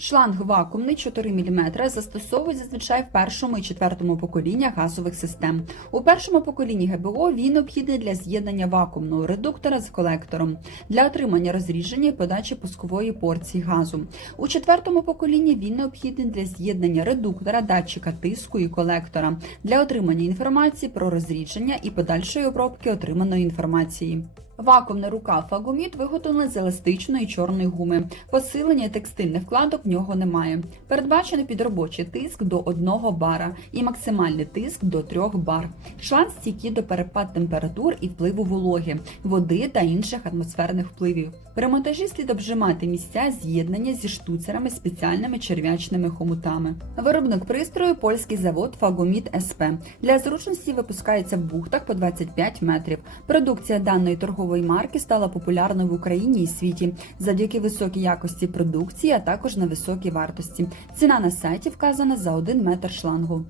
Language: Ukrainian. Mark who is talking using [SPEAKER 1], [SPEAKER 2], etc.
[SPEAKER 1] Шланг вакуумний 4 мм застосовують зазвичай в першому і четвертому поколіннях газових систем. У першому поколінні ГБО він необхідний для з'єднання вакуумного редуктора з колектором для отримання розріження і подачі пускової порції газу. У четвертому поколінні він необхідний для з'єднання редуктора, датчика тиску і колектора для отримання інформації про розрідження і подальшої обробки отриманої інформації. Вакуумна рука фагоміт виготовлена з еластичної чорної гуми. Посилення текстильних вкладок в нього немає. Передбачено підробочий тиск до 1 бара і максимальний тиск до 3 бар. Шланг стійкий до перепад температур і впливу вологи, води та інших атмосферних впливів. При монтажі слід обжимати місця з'єднання зі штуцерами спеціальними черв'ячними хомутами. Виробник пристрою польський завод Фагоміт СП. Для зручності випускається в бухтах по 25 метрів. Продукція даної торгової марки стала популярною в Україні і світі завдяки високій якості продукції, а також на високій вартості. Ціна на сайті вказана за 1 метр шлангу.